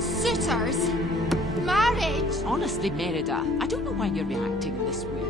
Suitors? Marriage? Honestly, Merida, I don't know why you're reacting in this way.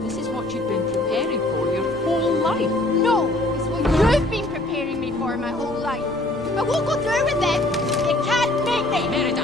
This is what you've been preparing for your whole life. No, it's what you've been preparing me for my whole life. I won't go through with it. You can't make me. Merida,